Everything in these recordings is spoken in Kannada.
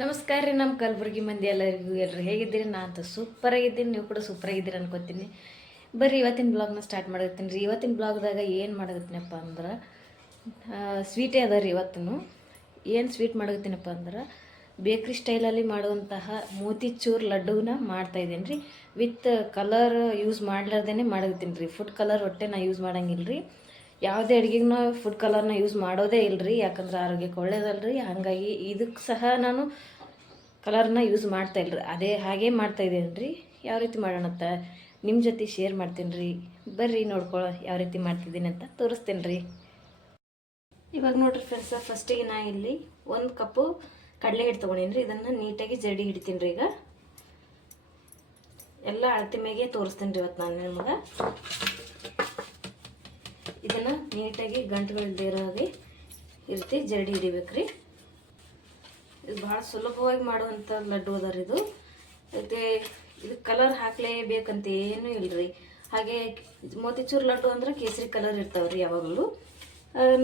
ನಮಸ್ಕಾರ ರೀ ನಮ್ಮ ಕಲಬುರ್ಗಿ ಮಂದಿ ಎಲ್ಲರಿಗೂ. ಎಲ್ಲರೂ ಹೇಗಿದ್ದೀರಿ? ನಾನು ಅಂತ ಸೂಪರ್ ಆಗಿದ್ದೀನಿ. ನೀವು ಕೂಡ ಸೂಪರ್ ಆಗಿದ್ದೀರಿ ಅನ್ಕೋತೀನಿ. ಬರ್ರಿ, ಇವತ್ತಿನ ಬ್ಲಾಗ್ನ ಸ್ಟಾರ್ಟ್ ಮಾಡಿರ್ತೀನಿ ರೀ. ಇವತ್ತಿನ ಬ್ಲಾಗ್ದಾಗ ಏನು ಮಾಡಕತ್ತೀನಪ್ಪ ಅಂದ್ರೆ ಸ್ವೀಟೇ ಅದ ರೀ ಇವತ್ತು ಏನು ಸ್ವೀಟ್ ಮಾಡಕತ್ತೀನಪ್ಪ ಅಂದ್ರೆ ಬೇಕ್ರಿ ಸ್ಟೈಲಲ್ಲಿ ಮಾಡುವಂತಹ ಮೋತಿಚೂರ್ ಲಡ್ಡುನ ಮಾಡ್ತಾ ಇದ್ದೀನಿ ರೀ. ವಿತ್ ಕಲರ್ ಯೂಸ್ ಮಾಡ್ಲಾರ್ದೇ ಮಾಡಕತ್ತೀನಿ ರೀ. ಫುಡ್ ಕಲರ್ ಹೊಟ್ಟೆ ನಾನು ಯೂಸ್ ಮಾಡಂಗಿಲ್ಲ ರೀ ಯಾವುದೇ ಅಡುಗೆಗೂ ಫುಡ್ ಕಲರ್ನ ಯೂಸ್ ಮಾಡೋದೇ ಇಲ್ಲ ರೀ ಯಾಕಂದ್ರೆ ಆರೋಗ್ಯಕ್ಕೆ ಒಳ್ಳೇದಲ್ಲ ರೀ ಹಾಗಾಗಿ ಇದಕ್ಕೆ ಸಹ ನಾನು ಕಲರ್ನ ಯೂಸ್ ಮಾಡ್ತಾ ಇಲ್ಲ ರೀ ಅದೇ ಹಾಗೆ ಮಾಡ್ತಾ ಇದ್ದೀನಿ ರೀ ಯಾವ ರೀತಿ ಮಾಡೋಣಂತ ನಿಮ್ಮ ಜೊತೆ ಶೇರ್ ಮಾಡ್ತೀನಿ ರೀ ಬರ್ರಿ ನೋಡ್ಕೊಳ್ಳೋ ಯಾವ ರೀತಿ ಮಾಡ್ತಿದ್ದೀನಿ ಅಂತ ತೋರಿಸ್ತೀನಿ ರೀ ಇವಾಗ ನೋಡ್ರಿ ಫ್ರೆಂಡ್ಸ್ ಫಸ್ಟಿಗೆ ನಾ ಇಲ್ಲಿ ಒಂದು ಕಪ್ಪು ಕಡಲೆ ಹಿಟ್ಟು ತೊಗೊಂಡೀನಿ ರೀ ಇದನ್ನು ನೀಟಾಗಿ ಜಡಿ ಹಿಡಿತೀನಿ ರೀ ಈಗ. ಎಲ್ಲ ಅಳತಿ ಮೇಗೆ ತೋರಿಸ್ತೀನಿ ರೀ ಇವತ್ತು ನಾನು ನಿಮಗೆ. ಇದನ್ನು ನೀಟಾಗಿ ಗಂಟುಗಳಿಲ್ಲದೆ ಇರೋ ಹಾಗೆ ಈ ರೀತಿ ಜರಡಿ ಹಿಡಿಬೇಕ್ರಿ. ಇದು ಭಾಳ ಸುಲಭವಾಗಿ ಮಾಡುವಂಥ ಲಡ್ಡು ಅದ ರೀ ಇದು. ಮತ್ತು ಇದು ಕಲರ್ ಹಾಕ್ಲೇಬೇಕಂತ ಏನೂ ಇಲ್ರಿ. ಹಾಗೆ ಮೋತಿಚೂರು ಲಡ್ಡು ಅಂದ್ರೆ ಕೇಸರಿ ಕಲರ್ ಇರ್ತಾವೆ ರೀ ಯಾವಾಗಲೂ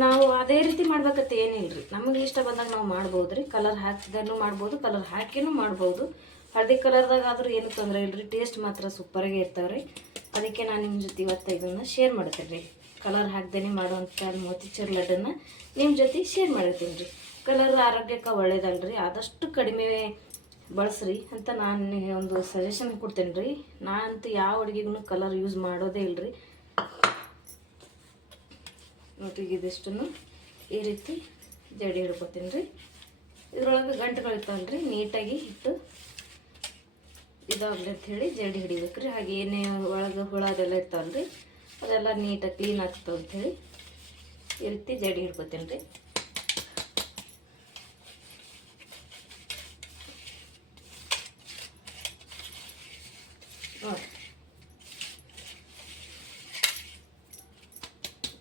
ನಾವು ಅದೇ ರೀತಿ ಮಾಡ್ಬೇಕಂತ ಏನಿಲ್ಲರಿ ನಮಗೆ ಇಷ್ಟ ಬಂದಾಗ ನಾವು ಮಾಡ್ಬೋದು ರೀ ಕಲರ್ ಹಾಕಿದೂ ಮಾಡ್ಬೋದು, ಕಲರ್ ಹಾಕಿನೂ ಮಾಡ್ಬೋದು. ಹಳದಿ ಕಲರ್ದಾಗ ಆದ್ರೂ ಏನು ತೊಂದರೆ ಇಲ್ಲ ರೀ ಟೇಸ್ಟ್ ಮಾತ್ರ ಸೂಪರಾಗಿ ಇರ್ತಾವೆ ರೀ ಅದಕ್ಕೆ ನಾನು ನಿಮ್ಮ ಜೊತೆ ಇವತ್ತು ಇದನ್ನು ಶೇರ್ ಮಾಡ್ತೀನಿ ರೀ ಕಲರ್ ಹಾಕ್ದೇ ಮಾಡುವಂಥ ಮೋತಿಚೂರ್ ಲಡ್ಡನ್ನ ನಿಮ್ಮ ಜೊತೆ ಶೇರ್ ಮಾಡಿರ್ತೀನಿ ರೀ. ಕಲರ್ ಆರೋಗ್ಯಕ್ಕೆ ಒಳ್ಳೇದಲ್ರಿ, ಆದಷ್ಟು ಕಡಿಮೆ ಬಳಸ್ರಿ ಅಂತ ನಾನು ಒಂದು ಸಜೆಷನ್ ಕೊಡ್ತೇನೆ ರೀ. ನಾನಂತೂ ಯಾವ ಅಡುಗೆಗೂ ಕಲರ್ ಯೂಸ್ ಮಾಡೋದೇ ಇಲ್ಲರಿ ನೋಡ್ರಿ, ಇದಿಷ್ಟನ್ನು ಈ ರೀತಿ ಜಡಿ ಹಿಡ್ಕೊತೀನಿ ರೀ. ಇದ್ರೊಳಗೆ ಗಂಟುಗಳಿರ್ತಾವಲ್ಲ ರೀ ನೀಟಾಗಿ ಇಟ್ಟು ಇದಾಗಲಿ ಅಂತ ಹೇಳಿ ಜಡಿ ಹಿಡಿಬೇಕು ರೀ ಹಾಗೆ ಏನೇ ಒಳಗೆ ಹುಳ ಅದೆಲ್ಲ ಇರ್ತಾವಲ್ಲ ರೀ ಅದೆಲ್ಲ ನೀಟಾಗಿ ಕ್ಲೀನ್ ಆಗ್ತದೆ ಅಂಥೇಳಿ ಈ ರೀತಿ ಜಡಿ ಹಿಡ್ಕೊತೀನಿ ರೀ ನೋಡಿ.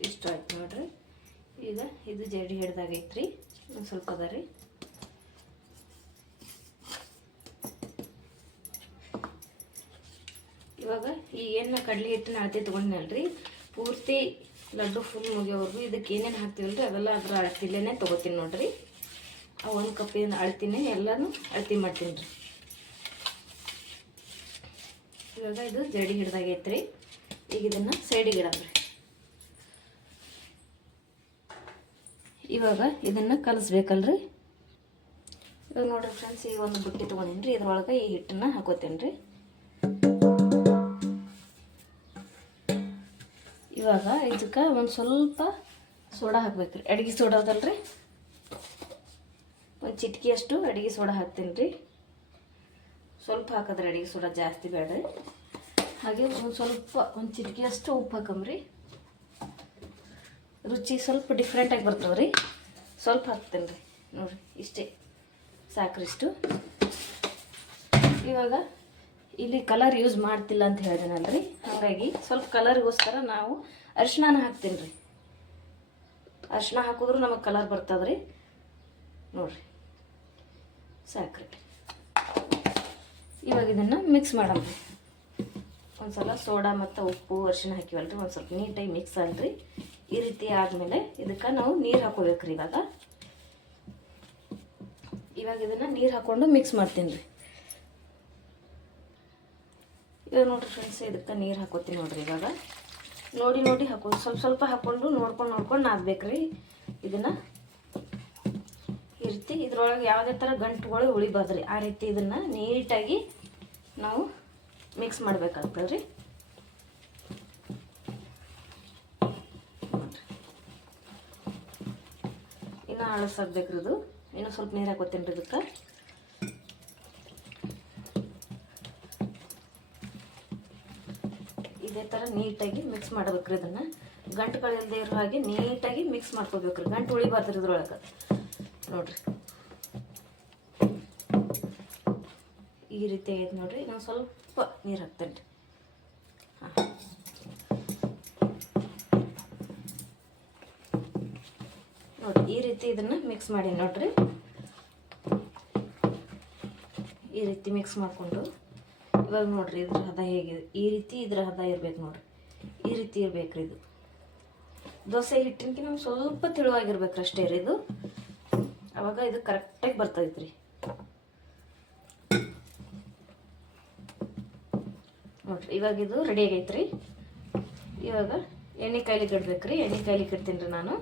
ಇಷ್ಟ ಆಯ್ತು ನೋಡ್ರಿ. ಈಗ ಇದು ಜಡಿ ಹಿಡ್ದಾಗೈತ್ರಿ. ಒಂದು ಸ್ವಲ್ಪ ಅದ ರೀ. ಇವಾಗ ಈ ಏನು ಕಡಲೆ ಹಿಟ್ಟಿನ ಅಳತೆ ತೊಗೊಂಡಿನಲ್ರಿ, ಪೂರ್ತಿ ಲಡ್ಡು ಫುಲ್ ಮುಗಿಯೋವರೆಗೂ ಇದಕ್ಕೆ ಏನೇನು ಹಾಕ್ತೀವಲ್ರಿ ಅವೆಲ್ಲ ಅದರ ಅಳತಿಲೇನೆ ತೊಗೋತೀನಿ ನೋಡಿರಿ. ಆ ಒಂದು ಕಪ್ಪಿನ ಅಳ್ತೀನಿ, ಎಲ್ಲನೂ ಅಳತಿ ಮಾಡ್ತೀನಿ ರೀ. ಇವಾಗ ಇದು ಜಡಿ ಹಿಡ್ದಾಗೈತ್ರಿ ಈಗ ಇದನ್ನು ಸೈಡಿಗೆ ಇಡೋದ್ರಿ. ಇವಾಗ ಇದನ್ನು ಕಲಿಸ್ಬೇಕಲ್ರಿ. ಇವಾಗ ನೋಡ್ರಿ ಫ್ರೆಂಡ್ಸ್ ಈಗ ಒಂದು ಬುಟ್ಟಿ ತೊಗೊಂಡೀನಿ ರೀ ಇದ್ರೊಳಗೆ ಈ ಹಿಟ್ಟನ್ನು ಹಾಕೋತೇನೆ ರೀ ಇವಾಗ ಇದಕ್ಕೆ ಒಂದು ಸ್ವಲ್ಪ ಸೋಡಾ ಹಾಕ್ಬೇಕು ರೀ. ಅಡುಗೆ ಸೋಡಾ ರೀ ಒಂದು ಚಿಟಕಿಯಷ್ಟು ಅಡುಗೆ ಸೋಡಾ ಹಾಕ್ತೀನಿ ರೀ. ಸ್ವಲ್ಪ ಹಾಕಿದ್ರೆ ಅಡುಗೆ ಸೋಡಾ ಜಾಸ್ತಿ ಬೇಡ ರೀ. ಹಾಗೆ ಒಂದು ಸ್ವಲ್ಪ, ಒಂದು ಚಿಟಕಿಯಷ್ಟು ಉಪ್ಪು ಹಾಕಂಬ್ರಿ. ರುಚಿ ಸ್ವಲ್ಪ ಡಿಫ್ರೆಂಟಾಗಿ ಬರ್ತವೆ ರೀ. ಸ್ವಲ್ಪ ಹಾಕ್ತೀನಿ ರೀ. ನೋಡಿರಿ, ಇಷ್ಟೇ ಸಾಕ್ರಿ ಇಷ್ಟು. ಇವಾಗ ಇಲ್ಲಿ ಕಲರ್ ಯೂಸ್ ಮಾಡ್ತಿಲ್ಲ ಅಂತ ಹೇಳಿದೆನಲ್ರಿ? ಹಾಗಾಗಿ ಸ್ವಲ್ಪ ಕಲರ್ಗೋಸ್ಕರ ನಾವು ಅರಿಶಿನ ಹಾಕ್ತೀನಿ ರೀ ಅರಿಶಿನ ಹಾಕಿದ್ರು ನಮಗೆ ಕಲರ್ ಬರ್ತದೆ ರೀ ನೋಡಿರಿ. ಸಾಕ್ರಿ. ಇವಾಗ ಇದನ್ನು ಮಿಕ್ಸ್ ಮಾಡೋಣ ಒಂದು ಸಲ ಸೋಡಾ ಮತ್ತು ಉಪ್ಪು ಅರಿಶಿನ ರೀ ಒಂದು ಸ್ವಲ್ಪ ನೀಟಾಗಿ ಮಿಕ್ಸ್ ಆಗಲಿ ಈ ರೀತಿ ಆದಮೇಲೆ ಇದಕ್ಕೆ ನಾವು ನೀರು ಹಾಕೋಬೇಕ್ರಿ ಇವಾಗ. ಇವಾಗ ಇದನ್ನು ನೀರು ಹಾಕ್ಕೊಂಡು ಮಿಕ್ಸ್ ಮಾಡ್ತೀನಿ ರೀ ಇವಾಗ ನೋಡ್ರಿ ಫ್ರೆಂಡ್ಸ್ ಇದಕ್ಕೆ ನೀರು ಹಾಕೋತೀನಿ ನೋಡ್ರಿ ಇವಾಗ. ನೋಡಿ ನೋಡಿ ಹಾಕೋದು. ಸ್ವಲ್ಪ ಸ್ವಲ್ಪ ಹಾಕ್ಕೊಂಡು ನೋಡ್ಕೊಂಡು ನೋಡ್ಕೊಂಡು ನಾದ್ಬೇಕ್ರಿ. ಇದನ್ನು ಇರ್ತಿ ರೀತಿ ಇದ್ರೊಳಗೆ ಯಾವುದೇ ಥರ ಗಂಟುಗಳು ಉಳಿಬಾರ್ದ್ರಿ. ಆ ರೀತಿ ಇದನ್ನು ನೀಟಾಗಿ ನಾವು ಮಿಕ್ಸ್ ಮಾಡಬೇಕಾಗ್ತದೆ ರೀ ಇನ್ನು ಅಳಸಾಗ್ಬೇಕ್ರಿ ಇದು. ಇನ್ನೂ ಸ್ವಲ್ಪ ನೀರು ಹಾಕೋತೀನಿ ರೀ ಇದಕ್ಕೆ. ಇದೇ ಥರ ನೀಟಾಗಿ ಮಿಕ್ಸ್ ಮಾಡ್ಬೇಕ್ರಿ ಇದನ್ನು. ಗಂಟುಗಳಿಲ್ಲದೆ ಇರೋ ಹಾಗೆ ನೀಟಾಗಿ ಮಿಕ್ಸ್ ಮಾಡ್ಕೋಬೇಕ್ರಿ. ಗಂಟು ಉಳಿಬಾರ್ದ್ರಿ ಇದ್ರೊಳಗೆ. ನೋಡಿರಿ. ಈ ರೀತಿ ಐತೆ ನೋಡಿರಿ. ನಾನು ಸ್ವಲ್ಪ ನೀರು ಹಾಕ್ತೇನೆ ರೀ ಹಾಂ. ನೋಡಿ ಈ ರೀತಿ ಇದನ್ನು ಮಿಕ್ಸ್ ಮಾಡಿ ನೋಡಿರಿ. ಈ ರೀತಿ ಮಿಕ್ಸ್ ಮಾಡಿಕೊಂಡು. ಇವಾಗ ನೋಡಿರಿ ಇದ್ರ ಹದ ಹೇಗಿದೆ? ಈ ರೀತಿ ಇದ್ರ ಹದ ಇರ್ಬೇಕು ನೋಡಿರಿ. ಈ ರೀತಿ ಇರ್ಬೇಕ್ರಿ ಇದು. ದೋಸೆ ಹಿಟ್ಟಿನಕಿ ನಮ್ಗೆ ಸ್ವಲ್ಪ ತೆಳುವಾಗಿರ್ಬೇಕು ಅಷ್ಟೇ ರೀ ಇದು. ಅವಾಗ ಇದು ಕರೆಕ್ಟಾಗಿ ಬರ್ತೈತ್ರಿ. ನೋಡಿರಿ, ಇವಾಗ ಇದು ರೆಡಿ ಆಗೈತ್ರಿ. ಇವಾಗ ಎಣ್ಣೆ ಕಾಯಿಲೆ ಕಟ್ಬೇಕ್ರಿ ಎಣ್ಣೆ ಕಾಯಿಲೆ ಕಟ್ತೀನಿ ರೀ ನಾನು.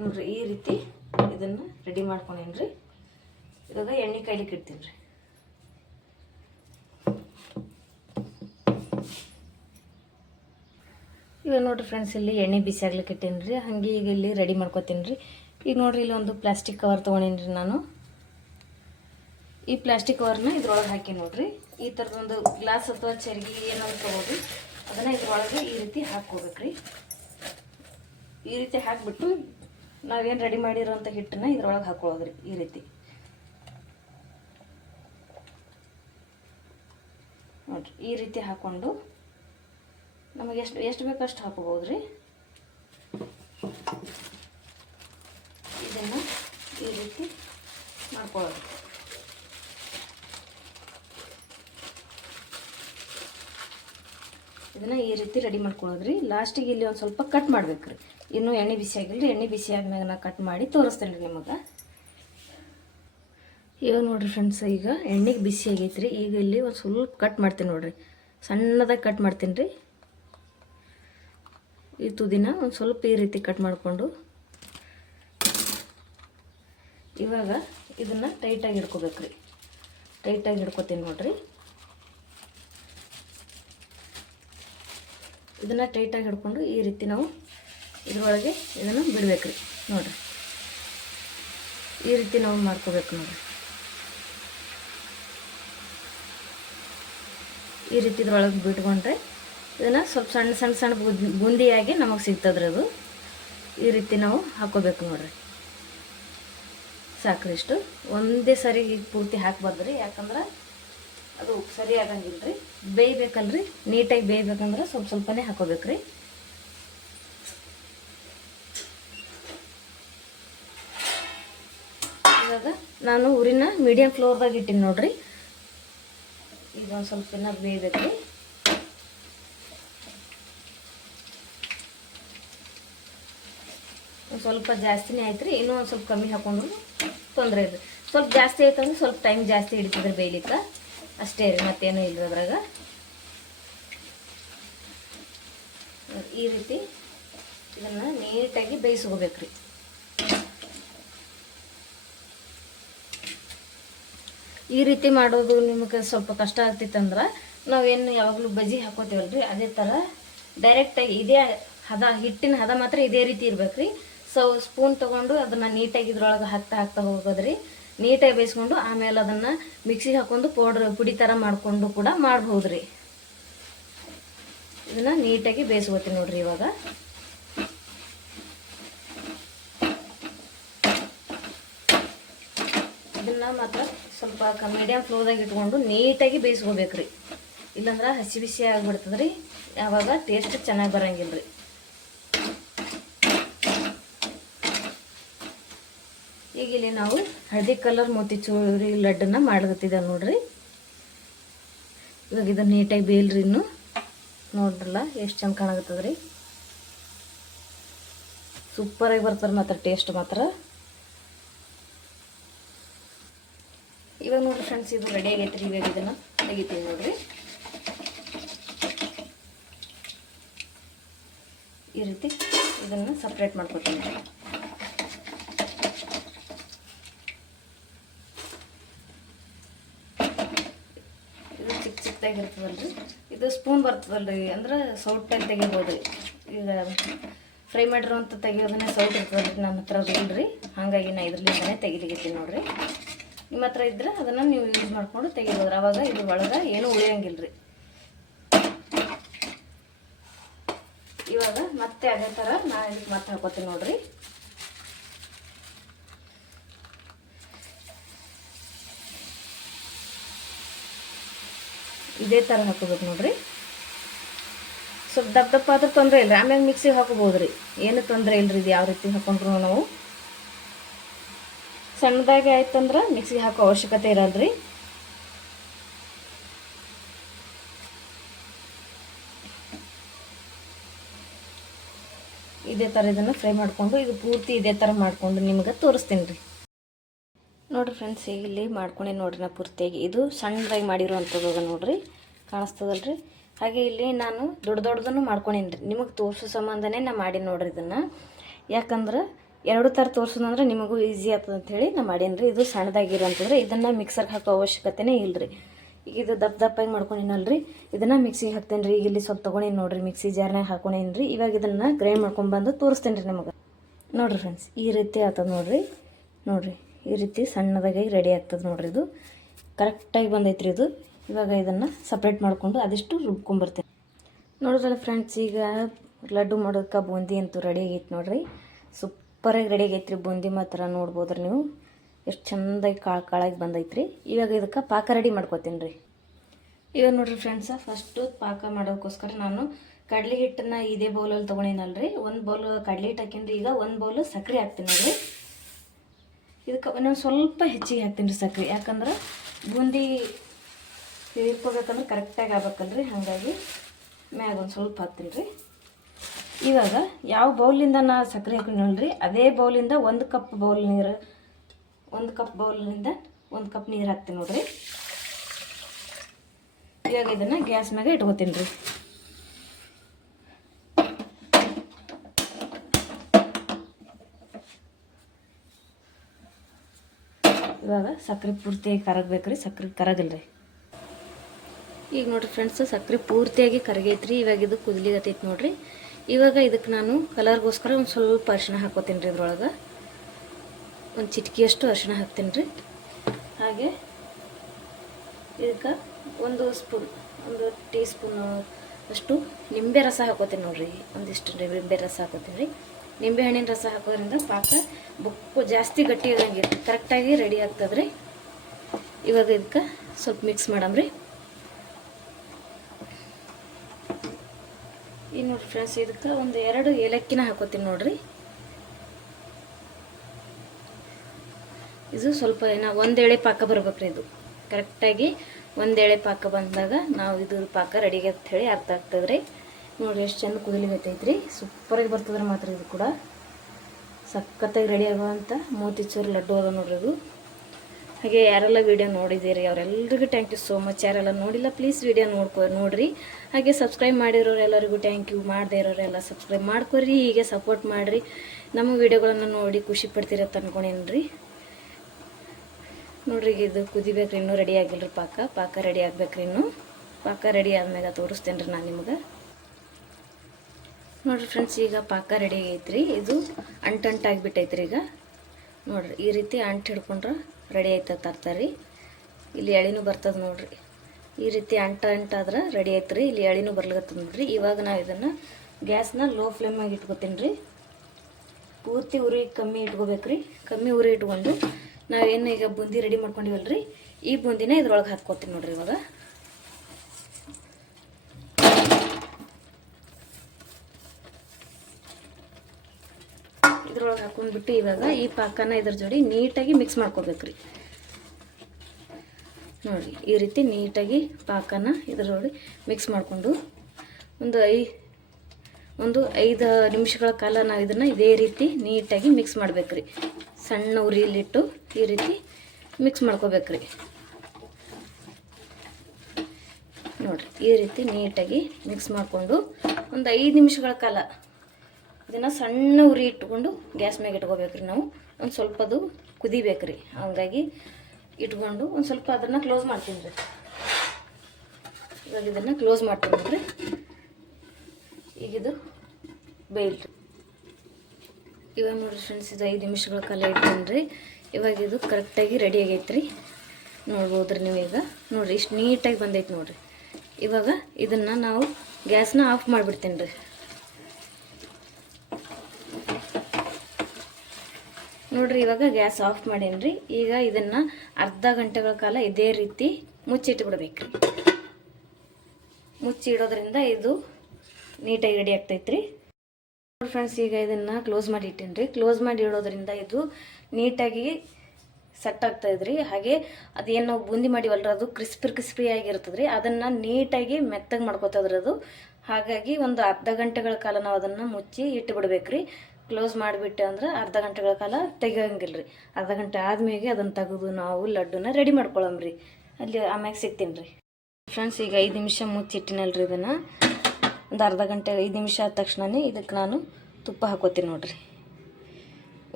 ನೋಡಿರಿ, ಈ ರೀತಿ ಇದನ್ನು ರೆಡಿ ಮಾಡ್ಕೊಂಡೇನ್ರಿ. ಇವಾಗ ಎಣ್ಣೆ ಕೈಲಿಕ್ಕೆ ಇಡ್ತೀನಿ ರೀ. ಇವಾಗ ನೋಡಿರಿ ಫ್ರೆಂಡ್ಸ್ ಇಲ್ಲಿ ಎಣ್ಣೆ ಬಿಸಿ ಆಗ್ಲಿಕ್ಕೆ ಇಟ್ಟೀನಿ ರೀ. ಹಾಗೆ ಈಗ ಇಲ್ಲಿ ರೆಡಿ ಮಾಡ್ಕೊತೀನಿ ರೀ. ಈಗ ನೋಡಿರಿ ಇಲ್ಲಿ ಒಂದು ಪ್ಲಾಸ್ಟಿಕ್ ಕವರ್ ತೊಗೊಂಡೇನಿ ರೀ ನಾನು. ಈ ಪ್ಲಾಸ್ಟಿಕ್ ಕವರ್ನ ಇದ್ರೊಳಗೆ ಹಾಕಿ ನೋಡಿರಿ. ಈ ಥರದೊಂದು ಗ್ಲಾಸ್ ಅಥವಾ ಚರ್ಗಿ ಏನಾದ್ರು ತೊಗೊಳ್ರಿ. ಅದನ್ನು ಇದ್ರೊಳಗೆ ಈ ರೀತಿ ಹಾಕ್ಕೋಬೇಕ್ರಿ ಈ ರೀತಿ ಹಾಕಿಬಿಟ್ಟು ನಾವೇನು ರೆಡಿ ಮಾಡಿರೋಂಥ ಹಿಟ್ಟನ್ನ ಇದ್ರೊಳಗೆ ಹಾಕೊಳ್ಳೋದ್ರಿ ಈ ರೀತಿ. ನೋಡ್ರಿ ಈ ರೀತಿ ಹಾಕ್ಕೊಂಡು ನಮಗೆ ಎಷ್ಟು ಎಷ್ಟು ಬೇಕೋ ಅಷ್ಟು ಹಾಕೋಬೋದು ರೀ. ಇದನ್ನು ಈ ರೀತಿ ಮಾಡ್ಕೊಳ್ಳೋದು. ಇದನ್ನು ಈ ರೀತಿ ರೆಡಿ ಮಾಡ್ಕೊಳ್ಳೋದ್ರಿ ಲಾಸ್ಟಿಗೆ ಇಲ್ಲಿ ಒಂದು ಸ್ವಲ್ಪ ಕಟ್ ಮಾಡ್ಬೇಕು ರೀ. ಇನ್ನೂ ಎಣ್ಣೆ ಬಿಸಿ ಆಗಿಲ್ಲ ರೀ ಎಣ್ಣೆ ಬಿಸಿ ಆದ್ಮ್ಯಾಗ ನಾ ಕಟ್ ಮಾಡಿ ತೋರಿಸ್ತೇನೆ ರೀ ನಿಮಗೆ. ಇವಾಗ ನೋಡ್ರಿ ಫ್ರೆಂಡ್ಸ್ ಈಗ ಎಣ್ಣೆಗೆ ಬಿಸಿ ಆಗೈತೆ ರೀ ಈಗ ಇಲ್ಲಿ ಒಂದು ಸ್ವಲ್ಪ ಕಟ್ ಮಾಡ್ತೀನಿ ನೋಡಿರಿ. ಸಣ್ಣದಾಗಿ ಕಟ್ ಮಾಡ್ತೀನಿ ರೀ. ಈ ತುದಿನ ಒಂದು ಸ್ವಲ್ಪ ಈ ರೀತಿ ಕಟ್ ಮಾಡಿಕೊಂಡು ಇವಾಗ ಇದನ್ನು ಟೈಟಾಗಿ ಹಿಡ್ಕೋಬೇಕು ರೀ ಟೈಟಾಗಿ ಹಿಡ್ಕೊತೀನಿ ನೋಡಿರಿ. ಇದನ್ನು ಟೈಟಾಗಿ ಹಿಡ್ಕೊಂಡು ಈ ರೀತಿ ನಾವು ಇದರೊಳಗೆ ಇದನ್ನು ಬಿಡ್ಬೇಕು ರೀ ನೋಡಿರಿ. ಈ ರೀತಿ ನಾವು ಮಾಡ್ಕೋಬೇಕು ನೋಡಿರಿ. ಈ ರೀತಿ ಇದ್ರೊಳಗೆ ಬಿಟ್ಕೊಂಡ್ರೆ ಇದನ್ನು ಸ್ವಲ್ಪ ಸಣ್ಣ ಸಣ್ಣ ಸಣ್ಣ ಬುಂದಿ ಬೂಂದಿಯಾಗಿ ನಮಗೆ ಸಿಗ್ತದ್ರಿ ಅದು. ಈ ರೀತಿ ನಾವು ಹಾಕೋಬೇಕು ನೋಡ್ರಿ. ಸಾಕ್ರಿ ಇಷ್ಟು ಒಂದೇ ಸರಿ ಪೂರ್ತಿ ಹಾಕ್ಬಾರ್ದ್ರಿ, ಯಾಕಂದ್ರೆ ಅದು ಸರಿ ಆಗಂಗಿಲ್ಲ ರೀ ಬೇಯ್ಬೇಕಲ್ರಿ, ನೀಟಾಗಿ ಬೇಯ್ಬೇಕಂದ್ರೆ ಸ್ವಲ್ಪ ಸ್ವಲ್ಪನೇ ಹಾಕೋಬೇಕ್ರಿ. ಇವಾಗ ನಾನು ಊರಿನ ಮೀಡಿಯಂ ಫ್ಲೋರ್ದಾಗ ಇಟ್ಟೀನಿ ನೋಡ್ರಿ. ಈಗ ಒಂದು ಸ್ವಲ್ಪ ಇನ್ನ ಬೇಯಬೇಕು. ಸ್ವಲ್ಪ ಜಾಸ್ತಿನೇ ಆಯ್ತು ರೀ ಇನ್ನೂ ಒಂದು ಸ್ವಲ್ಪ ಕಮ್ಮಿ ಹಾಕೊಂಡು ತೊಂದರೆ ಇಲ್ಲ. ಸ್ವಲ್ಪ ಜಾಸ್ತಿ ಆಯ್ತಂದ್ರೆ ಸ್ವಲ್ಪ ಟೈಮ್ ಜಾಸ್ತಿ ಹಿಡಿತದ್ರಿ ಬೇಯಲಿಕ್ಕೆ. ಅಷ್ಟೇ ರೀ, ಮತ್ತೇನು ಇಲ್ಲ ಅದ್ರಾಗ. ಈ ರೀತಿ ಇದನ್ನು ನೀಟಾಗಿ ಬೇಯಿಸ್ಕೋಬೇಕ್ರಿ. ಈ ರೀತಿ ಮಾಡೋದು ನಿಮಗೆ ಸ್ವಲ್ಪ ಕಷ್ಟ ಆಗ್ತಿತ್ತಂದ್ರೆ ನಾವೇನು ಯಾವಾಗಲೂ ಬಜ್ಜಿ ಹಾಕೋತೀವಲ್ರಿ? ಅದೇ ಥರ ಡೈರೆಕ್ಟಾಗಿ ಇದೇ ಹದ, ಹಿಟ್ಟಿನ ಹದ ಮಾತ್ರ ಇದೇ ರೀತಿ ಇರ್ಬೇಕು ರೀ ಸೊ ಸ್ಪೂನ್ ತೊಗೊಂಡು ಅದನ್ನು ನೀಟಾಗಿ ಇದ್ರೊಳಗೆ ಹಾಕ್ತಾ ಹಾಕ್ತಾ ಹೋಗೋದ್ರಿ. ನೀಟಾಗಿ ಬೇಯಿಸ್ಕೊಂಡು ಆಮೇಲೆ ಅದನ್ನು ಮಿಕ್ಸಿಗೆ ಹಾಕೊಂಡು ಪೌಡ್ರ್ ಪುಡಿ ಥರ ಮಾಡಿಕೊಂಡು ಕೂಡ ಮಾಡ್ಬೋದು ರೀ ಇದನ್ನು ನೀಟಾಗಿ ಬೇಯಿಸ್ಕೋತೀನಿ ನೋಡ್ರಿ ಇವಾಗ. ಇದನ್ನು ಮಾತ್ರ ಸ್ವಲ್ಪ ಮೀಡಿಯಮ್ ಫ್ಲೋದಾಗ ಇಟ್ಕೊಂಡು ನೀಟಾಗಿ ಬೇಯಿಸ್ಕೋಬೇಕು ರೀ ಇಲ್ಲಾಂದ್ರೆ ಹಸಿ ಬಿಸಿ ಆಗಿಬಿಡ್ತದೆ ರೀ ಯಾವಾಗ ಟೇಸ್ಟ್ ಚೆನ್ನಾಗಿ ಬರಂಗಿಲ್ಲ ರೀ ಈಗ ಇಲ್ಲಿ ನಾವು ಹಳದಿ ಕಲರ್ ಮೋತಿಚೂರಿ ಲಡ್ಡನ್ನ ಮಾಡ್ಲತ್ತಿದ್ದೆ ನೋಡ್ರಿ. ಇವಾಗ ಇದನ್ನ ನೀಟಾಗಿ ಬೇಯಲ್ರಿ ಇನ್ನು. ನೋಡ್ರಲ್ಲ ಎಷ್ಟು ಚೆಂದ ಕಾಣಾಗತ್ತದ ರೀ ಸೂಪರಾಗಿ ಬರ್ತಾರೆ ಮಾತ್ರ ಟೇಸ್ಟ್ ಮಾತ್ರ ಇವಾಗ ನೋಡ್ರಿ ಫ್ರೆಂಡ್ಸ್ ಇದು ರೆಡಿ ಆಗೈತೆ ರೀ ಇವಾಗ ಇದನ್ನು. ತೆಗಿತೀವಿ ನೋಡ್ರಿ. ಈ ರೀತಿ ಇದನ್ನು ಸಪ್ರೇಟ್ ಮಾಡ್ಕೊತೀನಿ ಇದು ಚಿಕ್ಕ ಚಿಕ್ಕದಾಗಿ ಇರ್ತದಲ್ರಿ ಇದು ಸ್ಪೂನ್ ಬರ್ತದಲ್ರಿ. ಅಂದ್ರೆ ಸೌಟಲ್ಲಿ ತೆಗಿಬೋದು. ರೀ ಈಗ ಫ್ರೈ ಮಾಡಿರೋಂಥ ತೆಗಿಯೋದನ್ನೇ ಸೌಟ್ ಇರ್ತದಲ್ರಿ. ನನ್ನ ಹತ್ರ ಇಲ್ರಿ ಹಾಗಾಗಿ ನಾ ಇದ್ರಲ್ಲಿಂದನೇ ತೆಗಿಲಿಕ್ಕೆ ನೋಡ್ರಿ. ನಿಮ್ಮ ಹತ್ರ ಇದ್ರೆ ಅದನ್ನು ನೀವು ಯೂಸ್ ಮಾಡಿಕೊಂಡು ತೆಗಿಬೋದು ಅವಾಗ ಇದು ಒಳಗೆ ಏನೂ ಉಳಿಯಂಗಿಲ್ಲ ರೀ ಇವಾಗ ಮತ್ತೆ ಅದೇ ಥರ ನಾ ಇದಕ್ಕೆ ಮತ್ತೆ ಹಾಕೋತೀನಿ ನೋಡ್ರಿ. ಇದೇ ಥರ ಹಾಕೋಬೇಕು ನೋಡ್ರಿ. ಸ್ವಲ್ಪ ದಪ್ಪ ದಪ್ಪ ಆದ್ರೆ ತೊಂದರೆ ಇಲ್ಲ ಆಮೇಲೆ ಮಿಕ್ಸಿಗೆ ಹಾಕೋಬೋದು ರೀ ಏನು ತೊಂದರೆ ಇಲ್ಲ ಇದು ಯಾವ ರೀತಿ ಹಾಕೊಂಡ್ರು ನಾವು. ಸಣ್ಣದಾಗಿ ಆಯ್ತಂದ್ರೆ ಮಿಕ್ಸಿಗೆ ಹಾಕೋ ಅವಶ್ಯಕತೆ ಇರಲ್ರಿ. ಇದೇ ಥರ ಇದನ್ನು ಫ್ರೈ ಮಾಡಿಕೊಂಡು, ಇದು ಪೂರ್ತಿ ಇದೇ ಥರ ಮಾಡಿಕೊಂಡು ನಿಮ್ಗೆ ತೋರಿಸ್ತೀನಿ ರೀ ನೋಡಿರಿ ಫ್ರೆಂಡ್ಸ್, ಈಗ ಇಲ್ಲಿ ಮಾಡ್ಕೊಂಡೆ ನೋಡ್ರಿ ನಾ ಪೂರ್ತಿಯಾಗಿ. ಇದು ಸಣ್ಣದಾಗಿ ಮಾಡಿರೋವಂಥದ್ದು ನೋಡ್ರಿ, ಕಾಣಿಸ್ತದಲ್ರಿ. ಹಾಗೆ ಇಲ್ಲಿ ನಾನು ದೊಡ್ಡ ದೊಡ್ಡದನ್ನು ಮಾಡ್ಕೊಂಡೇನಿ ರೀ ನಿಮಗೆ ತೋರಿಸೋ ಸಂಬಂಧನೇ ನಾ ಮಾಡಿ ನೋಡ್ರಿ ಇದನ್ನು. ಯಾಕಂದ್ರೆ ಎರಡು ಥರ ತೋರಿಸೋದಂದ್ರೆ ನಿಮಗೂ ಈಸಿ ಆಗ್ತದೆ ಅಂಥೇಳಿ ನಾ ಮಾಡೀನಿ ರೀ ಇದು ಸಣ್ಣದಾಗಿರೋಂಥದ್ರೆ ಇದನ್ನು ಮಿಕ್ಸರ್ಗೆ ಹಾಕೋ ಅವಶ್ಯಕತೆನೇ ಇಲ್ಲ ರೀ ಈಗ ಇದು ದಪ್ಪ ದಪ್ಪಾಗಿ ಮಾಡ್ಕೊಂಡಿನಲ್ರಿ, ಇದನ್ನು ಮಿಕ್ಸಿಗೆ ಹಾಕ್ತೇನೆ ರೀ ಈಗ ಇಲ್ಲಿ ಸ್ವಲ್ಪ ತೊಗೊಂಡೇನಿ ನೋಡಿರಿ ಮಿಕ್ಸಿ ಜಾರ್ನಾಗ ಹಾಕೊಂಡೇನಿ ರೀ ಇವಾಗ ಇದನ್ನು ಗ್ರೈಂಡ್ ಮಾಡ್ಕೊಂಡ್ಬಂದು ತೋರಿಸ್ತೇನೆ ರೀ ನಿಮಗೆ. ನೋಡಿರಿ ಫ್ರೆಂಡ್ಸ್ ಈ ರೀತಿ ಆಗ್ತದೆ ನೋಡಿರಿ. ನೋಡಿರಿ, ಈ ರೀತಿ ಸಣ್ಣದಾಗಿ ರೆಡಿ ಆಗ್ತದೆ ನೋಡಿರಿ ಇದು. ಕರೆಕ್ಟಾಗಿ ಬಂದೈತ್ರಿ ಇದು. ಇವಾಗ ಇದನ್ನು ಸಪ್ರೇಟ್ ಮಾಡಿಕೊಂಡು ಅದಿಷ್ಟು ರುಬ್ಕೊಂಬರ್ತೇನೆ ನೋಡಿದ್ರಲ್ಲ ಫ್ರೆಂಡ್ಸ್ ಈಗ ಲಡ್ಡು ಮಾಡೋದಕ್ಕೆ ಬೂಂದಿ ಅಂತೂ ರೆಡಿ ಆಗೈತೆ ನೋಡ್ರಿ. ಸೂಪರಾಗಿ ರೆಡಿ ಆಗೈತೆ ರೀ ಬೂಂದಿ ಮಾತ್ರ ನೋಡ್ಬೋದ್ರಿ ನೀವು. ಎಷ್ಟು ಚೆಂದಾಗಿ ಕಾಳು ಕಾಳಾಗಿ ಬಂದೈತ್ರಿ. ಇವಾಗ ಇದಕ್ಕೆ ಪಾಕ ರೆಡಿ ಮಾಡ್ಕೊತೀನಿ ರೀ. ಇವಾಗ ನೋಡ್ರಿ ಫ್ರೆಂಡ್ಸ ಫಸ್ಟು ಪಾಕ ಮಾಡೋಕ್ಕೋಸ್ಕರ ನಾನು ಕಡಲೆ ಹಿಟ್ಟನ್ನ ಇದೇ ಬೌಲಲ್ಲಿ ತೊಗೊಂಡಿನಲ್ರಿ. ಒಂದು ಬೌಲ್ ಕಡಲೆ ಹಿಟ್ಟು ಹಾಕಿನ್ರಿ ಈಗ ಒಂದು ಬೌಲ್ ಸಕ್ಕರೆ ಹಾಕ್ತೀನಿ ರೀ ಇದಕ್ಕೆ ನಾನು ಸ್ವಲ್ಪ ಹೆಚ್ಚಿಗೆ ಹಾಕ್ತೀನಿ ರೀ ಸಕ್ಕರೆ ಯಾಕಂದ್ರೆ ಬೂಂದಿ ಹಿರ್ಕೋಬೇಕಂದ್ರೆ ಕರೆಕ್ಟಾಗಿ ಆಗ್ಬೇಕಲ್ರಿ. ಹಾಗಾಗಿ ಮ್ಯಾಗ ಒಂದು ಸ್ವಲ್ಪ ಹಾಕ್ತೀನಿ ರೀ. ಇವಾಗ ಯಾವ ಬೌಲಿಂದ ನಾ ಸಕ್ಕರೆ ಹಾಕೊಂಡ್ರಿ ಅದೇ ಬೌಲಿಂದ ಒಂದು ಕಪ್ ಬೌಲ್ ನೀರು, ಒಂದು ಕಪ್ ಬೌಲಿನಿಂದ ಒಂದು ಕಪ್ ನೀರು ಹಾಕ್ತೀನಿ ನೋಡ್ರಿ. ಇವಾಗ ಇದನ್ನು ಗ್ಯಾಸ್ ಮ್ಯಾಗ ಇಟ್ಕೋತೀನಿ ರೀ. ಇವಾಗ ಸಕ್ಕರೆ ಪೂರ್ತಿಯಾಗಿ ಕರಗಬೇಕು ರೀ ಸಕ್ಕರೆ ಕರಗಲ್ಲ ರೀ ಈಗ ನೋಡ್ರಿ ಫ್ರೆಂಡ್ಸ್ ಸಕ್ಕರೆ ಪೂರ್ತಿಯಾಗಿ ಕರಗೈತ್ರಿ, ಇವಾಗ ಇದು ಕುದಲಿಗತ್ತೈತಿ ನೋಡ್ರಿ. ಇವಾಗ ಇದಕ್ಕೆ ನಾನು ಕಲರ್ಗೋಸ್ಕರ ಒಂದು ಸ್ವಲ್ಪ ಅರಿಶಿಣ ಹಾಕೋತೀನಿ ರೀ ಇದ್ರೊಳಗೆ. ಒಂದು ಚಿಟಕಿಯಷ್ಟು ಅರಿಶಿಣ ಹಾಕ್ತೀನಿ ರೀ. ಹಾಗೆ ಇದಕ್ಕೆ ಒಂದು ಸ್ಪೂನ್, ಒಂದು ಟೀ ಸ್ಪೂನು ಅಷ್ಟು ನಿಂಬೆ ರಸ ಹಾಕೋತೀನಿ ನೋಡಿರಿ. ಒಂದಿಷ್ಟು ನಿಂಬೆ ರಸ ಹಾಕೋತೀನಿ ರೀ. ನಿಂಬೆ ಹಣ್ಣಿನ ರಸ ಹಾಕೋದ್ರಿಂದ ಪಾಕ ಬುಕ್ಕು ಜಾಸ್ತಿ ಗಟ್ಟಿ ಆಗಂಗಿಲ್ಲ ಕರೆಕ್ಟಾಗಿ ರೆಡಿ ಆಗ್ತದೆ ರೀ ಇವಾಗ ಇದಕ್ಕೆ ಸ್ವಲ್ಪ ಮಿಕ್ಸ್ ಮಾಡಮ್ರಿ ನೋಡ್ರಿ ಫ್ರೆಂಡ್ಸ್ ಇದಕ್ಕೆ ಒಂದು ಎರಡು ಏಲಕ್ಕಿನ ಹಾಕೋತೀನಿ ನೋಡ್ರಿ. ಇದು ಸ್ವಲ್ಪ ಏನೋ ಒಂದು ಎಳೆ ಪಾಕ ಬರ್ಬೇಕ್ರಿ ಇದು. ಕರೆಕ್ಟಾಗಿ ಒಂದೆಳೆ ಪಾಕ ಬಂದಾಗ ನಾವು ಇದು ಪಾಕ ರೆಡಿಗೆ ಅಂತ ಹೇಳಿ ಅರ್ಥ ಆಗ್ತದೆ ರೀ ನೋಡಿರಿ ಎಷ್ಟು ಚೆಂದ ಕುದಿಲಿಗತ್ತೈತೆ ರೀ ಸೂಪರಾಗಿ ಬರ್ತದ್ರೆ ಮಾತ್ರ ಇದು ಕೂಡ. ಸಖತ್ತಾಗಿ ರೆಡಿ ಆಗುವಂಥ ಮೋತಿಚೂರು ಲಡ್ಡು ಅದ ನೋಡ್ರಿ ಇದು. ಹಾಗೆ ಯಾರೆಲ್ಲ ವಿಡಿಯೋ ನೋಡಿದ್ದೀರಿ ಅವರೆಲ್ಲರಿಗೂ ಥ್ಯಾಂಕ್ ಯು ಸೋ ಮಚ್ ಯಾರೆಲ್ಲ ನೋಡಿಲ್ಲ ಪ್ಲೀಸ್ ವೀಡಿಯೋ ನೋಡ್ಕೊ ನೋಡ್ರಿ. ಹಾಗೆ ಸಬ್ಸ್ಕ್ರೈಬ್ ಮಾಡಿರೋರು ಎಲ್ಲರಿಗೂ ಥ್ಯಾಂಕ್ ಯು ಮಾಡದೇ ಇರೋರೆಲ್ಲ ಸಬ್ಸ್ಕ್ರೈಬ್ ಮಾಡ್ಕೊರಿ, ಹೀಗೆ ಸಪೋರ್ಟ್ ಮಾಡಿರಿ. ನಮ್ಮ ವಿಡಿಯೋಗಳನ್ನು ನೋಡಿ ಖುಷಿ ಪಡ್ತೀರತ್ತ ಅನ್ಕೊಂಡೇನ್ರಿ. ನೋಡ್ರಿ ಈಗ ಇದು ಕುದಿಬೇಕ್ರಿ, ಇನ್ನೂ ರೆಡಿ ಆಗಿಲ್ಲರಿ ಪಾಕ. ಪಾಕ ರೆಡಿ ಆಗ್ಬೇಕ್ರಿ ಇನ್ನು. ಪಾಕ ರೆಡಿ ಆದ್ಮ್ಯಾಗ ತೋರಿಸ್ತೇನೆ ರೀ ನಾನು ನಿಮ್ಗೆ. ನೋಡ್ರಿ ಫ್ರೆಂಡ್ಸ್ ಈಗ ಪಾಕ ರೆಡಿ ಆಗೈತ್ರಿ ಇದು ಅಂಟಂಟಾಗಿಬಿಟ್ಟೈತ್ರಿ ಈಗ. ನೋಡ್ರಿ, ಈ ರೀತಿ ಅಂಟು ಹಿಡ್ಕೊಂಡ್ರೆ ರೆಡಿ ಆಯ್ತದ ರೀ. ಇಲ್ಲಿ ಎಳಿನೂ ಬರ್ತದೆ ನೋಡ್ರಿ. ಈ ರೀತಿ ಅಂಟ ಅಂಟಾದ್ರೆ ರೆಡಿ ಆಯ್ತು ರೀ. ಇಲ್ಲಿ ಎಳಿನೂ ಬರ್ಲಿಕತ್ತದ ನೋಡ್ರಿ. ಇವಾಗ ನಾವು ಇದನ್ನು ಗ್ಯಾಸ್ನ ಲೋ ಫ್ಲೇಮಾಗಿ ಇಟ್ಕೋತೀನಿ ರೀ. ಪೂರ್ತಿ ಉರಿ ಕಮ್ಮಿ ಇಟ್ಕೋಬೇಕ್ರಿ ಕಮ್ಮಿ ಉರಿ ಇಟ್ಕೊಂಡು ನಾವೇನು ಈಗ ಬೂಂದಿ ರೆಡಿ ಮಾಡ್ಕೊಂಡಿವಲ್ರಿ. ಈ ಬೂಂದಿನ ಇದ್ರೊಳಗೆ ಹಾಕ್ಕೋತೀನಿ ನೋಡ್ರಿ ಇವಾಗ. ಇದ್ರೊಳಗೆ ಹಾಕೊಂಡ್ಬಿಟ್ಟು ಇವಾಗ ಈ ಪಾಕನ ಇದ್ರ ಜೋಡಿ ನೀಟಾಗಿ ಮಿಕ್ಸ್ ಮಾಡ್ಕೋಬೇಕ್ರಿ. ನೋಡಿರಿ ಈ ರೀತಿ ನೀಟಾಗಿ ಪಾಕನ ಇದ್ರ ಜೋಡಿ ಮಿಕ್ಸ್ ಮಾಡಿಕೊಂಡು ಒಂದು ಐ, ಒಂದು ಐದು ನಿಮಿಷಗಳ ಕಾಲ ನಾವು ಇದನ್ನು ಇದೇ ರೀತಿ ನೀಟಾಗಿ ಮಿಕ್ಸ್ ಮಾಡ್ಬೇಕ್ರಿ. ಸಣ್ಣ ಉರಿಯಲ್ಲಿಟ್ಟು ಈ ರೀತಿ ಮಿಕ್ಸ್ ಮಾಡ್ಕೋಬೇಕ್ರಿ. ನೋಡಿರಿ, ಈ ರೀತಿ ನೀಟಾಗಿ ಮಿಕ್ಸ್ ಮಾಡಿಕೊಂಡು ಒಂದು ಐದು ನಿಮಿಷಗಳ ಕಾಲ ಇದನ್ನು ಸಣ್ಣ ಉರಿ ಇಟ್ಕೊಂಡು ಗ್ಯಾಸ್ ಮ್ಯಾಗ ಇಟ್ಕೋಬೇಕ್ರಿ ನಾವು. ಒಂದು ಸ್ವಲ್ಪ ಅದು ಕುದಿಬೇಕ್ರಿ. ಹಂಗಾಗಿ ಇಟ್ಕೊಂಡು ಒಂದು ಸ್ವಲ್ಪ ಅದನ್ನು ಕ್ಲೋಸ್ ಮಾಡ್ತೀನಿ ರೀ. ಇವಾಗ ಇದನ್ನು ಕ್ಲೋಸ್ ಮಾಡ್ತೀನಿ ರೀ ಈಗಿದು ಬೇಯಿಲ್ರಿ ಇವಾಗ ನೋಡಿರಿ ಫ್ರೆಂಡ್ಸ್ ಇದು ಐದು ನಿಮಿಷಗಳ ಕಾಲ ಇಟ್ಕೊಂಡ್ರಿ ರೀ. ಇವಾಗ ಇದು ಕರೆಕ್ಟಾಗಿ ರೆಡಿ ಆಗೈತೆ ರೀ. ನೋಡ್ಬೋದ್ರಿ ನೀವು ಈಗ. ನೋಡಿರಿ ಇಷ್ಟು ನೀಟಾಗಿ ಬಂದೈತೆ ನೋಡಿರಿ. ಇವಾಗ ಇದನ್ನು ನಾವು ಗ್ಯಾಸ್ನ ಆಫ್ ಮಾಡಿಬಿಡ್ತೀನಿ ರೀ. ನೋಡ್ರಿ, ಇವಾಗ ಗ್ಯಾಸ್ ಆಫ್ ಮಾಡೇನ್ರಿ. ಈಗ ಇದನ್ನು ಅರ್ಧ ಗಂಟೆಗಳ ಕಾಲ ಇದೇ ರೀತಿ ಮುಚ್ಚಿಟ್ಬಿಡ್ಬೇಕು ಮುಚ್ಚಿ ಇಡೋದ್ರಿಂದ ಇದು ನೀಟಾಗಿ ರೆಡಿ ಆಗ್ತೈತ್ರಿ. ಫ್ರೆಂಡ್ಸ್, ಈಗ ಇದನ್ನು ಕ್ಲೋಸ್ ಮಾಡಿ ಇಟ್ಟೇನ್ರಿ. ಕ್ಲೋಸ್ ಮಾಡಿ ಇಡೋದ್ರಿಂದ ಇದು ನೀಟಾಗಿ ಸೆಟ್ ಆಗ್ತಾ ಇದ್ರಿ ಹಾಗೆ ಅದೇನು ನಾವು ಬೂಂದಿ ಮಾಡಿವಲ್ರಿ, ಅದು ಕ್ರಿಸ್ಪಿ ಕ್ರಿಸ್ಪಿ ಆಗಿರ್ತದೆ ರೀ ಅದನ್ನು ನೀಟಾಗಿ ಮೆತ್ತಗೆ ಮಾಡ್ಕೋತದ್ರಿ ಅದು. ಹಾಗಾಗಿ ಒಂದು ಅರ್ಧ ಗಂಟೆಗಳ ಕಾಲ ನಾವು ಅದನ್ನು ಮುಚ್ಚಿ ಇಟ್ಟು ಬಿಡ್ಬೇಕು ರೀ ಕ್ಲೋಸ್ ಮಾಡಿಬಿಟ್ಟೆ ಅಂದ್ರೆ ಅರ್ಧ ಗಂಟೆಗಳ ಕಾಲ ತೆಗಿಯೋಂಗಿಲ್ಲ ರೀ ಅರ್ಧ ಗಂಟೆ ಆದ್ಮೇಲೆ ಅದನ್ನು ತೆಗೆದು ನಾವು ಲಡ್ಡುನ ರೆಡಿ ಮಾಡ್ಕೊಳಮ್ರಿ ಅಲ್ಲಿ ಆಮ್ಯಾಗ ಸಿಗ್ತೀನಿ ರೀ ಫ್ರೆಂಡ್ಸ್ ಈಗ ಐದು ನಿಮಿಷ ಮುಚ್ಚಿಟ್ಟಿನಲ್ರಿ ಇದನ್ನು. ಒಂದು ಅರ್ಧ ಗಂಟೆ, ಐದು ನಿಮಿಷ ಆದ ತಕ್ಷಣನೇ ಇದಕ್ಕೆ ನಾನು ತುಪ್ಪ ಹಾಕೋತೀನಿ ನೋಡ್ರಿ.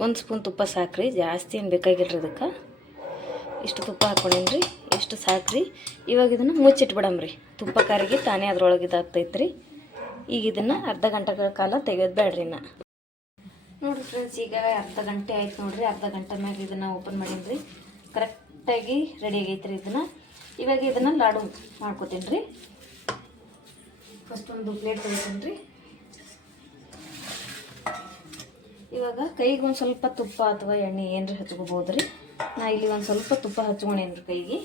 ಒಂದು ಸ್ಪೂನ್ ತುಪ್ಪ ಸಾಕ್ರಿ, ಜಾಸ್ತಿ ಏನು ಬೇಕಾಗಿಲ್ರಿ ಇದಕ್ಕೆ. ಇಷ್ಟು ತುಪ್ಪ ಹಾಕ್ಕೊಂಡೇನಿ ರೀ ಇಷ್ಟು ಸಾಕ್ರಿ. ಇವಾಗ ಇದನ್ನು ಮುಚ್ಚಿಟ್ಬಿಡಮ್ರಿ ತುಪ್ಪ ಕರಗಿ ತಾನೇ ಅದ್ರೊಳಗೆ ಇದಾಗ್ತೈತೆ ರೀ ಈಗ ಇದನ್ನು ಅರ್ಧ ಗಂಟೆಗಳ ಕಾಲ ತೆಗೆಯೋದು ಬೇಡ್ರಿ ನಾ ನೋಡಿರಿ ಫ್ರೆಂಡ್ಸ್ ಈಗ ಅರ್ಧ ಗಂಟೆ ಆಯ್ತು ನೋಡ್ರಿ. ಅರ್ಧ ಗಂಟೆ ಮ್ಯಾಗ ಇದನ್ನು ಓಪನ್ ಮಾಡೀನಿ ರೀ ಕರೆಕ್ಟಾಗಿ ರೆಡಿ ಆಗೈತೆ ರೀ ಇದನ್ನು. ಇವಾಗ ಇದನ್ನು ಲಾಡು ಮಾಡ್ಕೋತೀನಿ ಫಸ್ಟ್ ಒಂದು ಪ್ಲೇಟ್ ತೊಗೊತೀನಿ ರೀ ಇವಾಗ ಕೈಗೆ ಒಂದು ಸ್ವಲ್ಪ ತುಪ್ಪ ಅಥವಾ ಎಣ್ಣೆ ಏನ್ರಿ ಹಚ್ಕೋಬೋದು ರೀ ನಾ ಇಲ್ಲಿ ಒಂದು ಸ್ವಲ್ಪ ತುಪ್ಪ ಹಚ್ಕೊಂಡೇನ್ರಿ ಕೈಗೆ.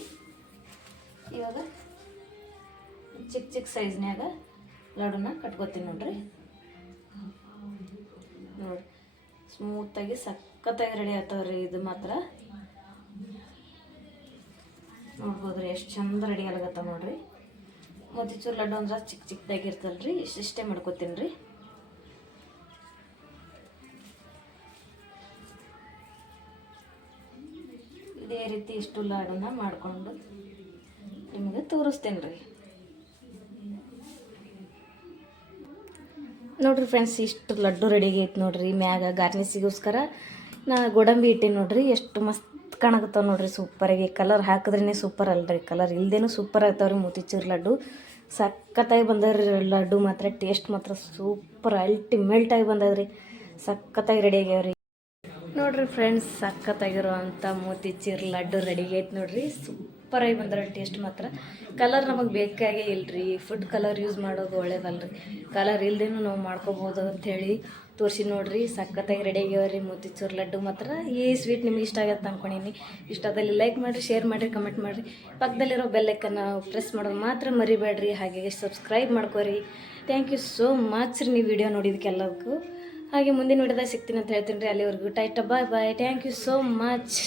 ಇವಾಗ ಚಿಕ್ಕ ಚಿಕ್ಕ ಸೈಜ್ನ್ಯಾಗ ಲಾಡುನ ಕಟ್ಕೋತೀನಿ ನೋಡ್ರಿ. ನೋಡಿ ಸ್ಮೂತಾಗಿ ಸಖತ್ತಾಗಿ ರೆಡಿ ಆಗ್ತಾವ್ರಿ ಇದು ಮಾತ್ರ. ನೋಡ್ಬೋದ್ರಿ ಎಷ್ಟು ಚಂದ ರೆಡಿ ಆಗತ್ತ ನೋಡ್ರಿ. ಮೋತಿಚೂರ್ ಲಡ್ಡು ಅಂದ್ರೆ ಚಿಕ್ಕ ಚಿಕ್ಕದಾಗಿ ಇರ್ತಲ್ರಿ ಇಷ್ಟಿಷ್ಟೇ ಮಾಡ್ಕೋತೀನಿ ರೀ. ಇದೇ ರೀತಿ ಇಷ್ಟು ಲಾಡನ್ನ ಮಾಡಿಕೊಂಡು ನಿಮಗೆ ತೋರಿಸ್ತೀನಿ ರೀ. ನೋಡ್ರಿ ಫ್ರೆಂಡ್ಸ್ ಇಷ್ಟು ಲಡ್ಡು ರೆಡಿ ಆಗೈತೆ ನೋಡಿರಿ, ಮ್ಯಾಗ ಗಾರ್ನಿಸಿಗೋಸ್ಕರ ನಾ ಗೋಡಂಬಿ ಇಟ್ಟೆ ನೋಡಿರಿ, ಎಷ್ಟು ಮಸ್ತ್ ಕಾಣಕತ್ತಾವ ನೋಡ್ರಿ ಸೂಪರಾಗಿ ಕಲರ್ ಹಾಕಿದ್ರೇ ಸೂಪರ್ ಅಲ್ರಿ ಕಲರ್ ಇಲ್ಲದೇನು ಸೂಪರ್ ಆಗ್ತಾವ್ರಿ ಮೋತಿಚೂರ್ ಲಡ್ಡು. ಸಖತ್ತಾಗಿ ಬಂದವ್ರಿ ಲಡ್ಡು ಮಾತ್ರ ಟೇಸ್ಟ್ ಮಾತ್ರ ಸೂಪರ್ ಅಲ್ಟಿಮೇಟ್ ಆಗಿ ಬಂದದ್ರಿ. ಸಖತ್ತಾಗಿ ರೆಡಿ ಆಗ್ಯಾವ್ರಿ. ನೋಡ್ರಿ ಫ್ರೆಂಡ್ಸ್ ಸಖತ್ತಾಗಿರುವಂಥ ಮೋತಿಚೂರ್ ಲಡ್ಡು ರೆಡಿ ನೋಡಿರಿ ನೋಡ್ರಿ ಸೂಪರಾಗಿ ಬಂದ್ರೆ ಟೇಸ್ಟ್ ಮಾತ್ರ. ಕಲರ್ ನಮಗೆ ಬೇಕಾಗೇ ಇಲ್ರಿ. ಫುಡ್ ಕಲರ್ ಯೂಸ್ ಮಾಡೋದು ಒಳ್ಳೇದಲ್ರಿ. ಕಲರ್ ಇಲ್ದೇನೂ ನಾವು ಮಾಡ್ಕೋಬೋದು ಅಂಥೇಳಿ ತೋರಿಸಿ ನೋಡ್ರಿ. ಸಖತ್ತಾಗಿ ರೆಡಿ ಆಗ್ಯಾವ್ರಿ ಮೋತಿಚೂರ್ ಲಡ್ಡು ಮಾತ್ರ. ಈ ಸ್ವೀಟ್ ನಿಮ್ಗೆ ಇಷ್ಟ ಆಗತ್ತೆ ಅಂದ್ಕೊಂಡಿನಿ ಇಷ್ಟದಲ್ಲಿ ಲೈಕ್ ಮಾಡಿರಿ ಶೇರ್ ಮಾಡಿರಿ ಕಮೆಂಟ್ ಮಾಡಿರಿ. ಪಕ್ಕದಲ್ಲಿರೋ ಬೆಲ್ಲೈಕನ್ನು ಪ್ರೆಸ್ ಮಾಡೋದು ಮಾತ್ರ ಮರಿಬೇಡ್ರಿ. ಹಾಗೆ ಸಬ್ಸ್ಕ್ರೈಬ್ ಮಾಡ್ಕೋರಿ. ಥ್ಯಾಂಕ್ ಯು ಸೋ ಮಚ್ ರೀ ನೀವು ವಿಡಿಯೋ ನೋಡಿದಕ್ಕೆಲ್ಲದಕ್ಕೂ ಹಾಗೆ ಮುಂದಿನ ವಿಡಿಯೋದಾಗ ಸಿಗ್ತೀನಿ ಅಂತ ಹೇಳ್ತೀನಿ ರೀ. ಅಲ್ಲಿವರೆಗೂ ಟೈಟ bye bye thank you so much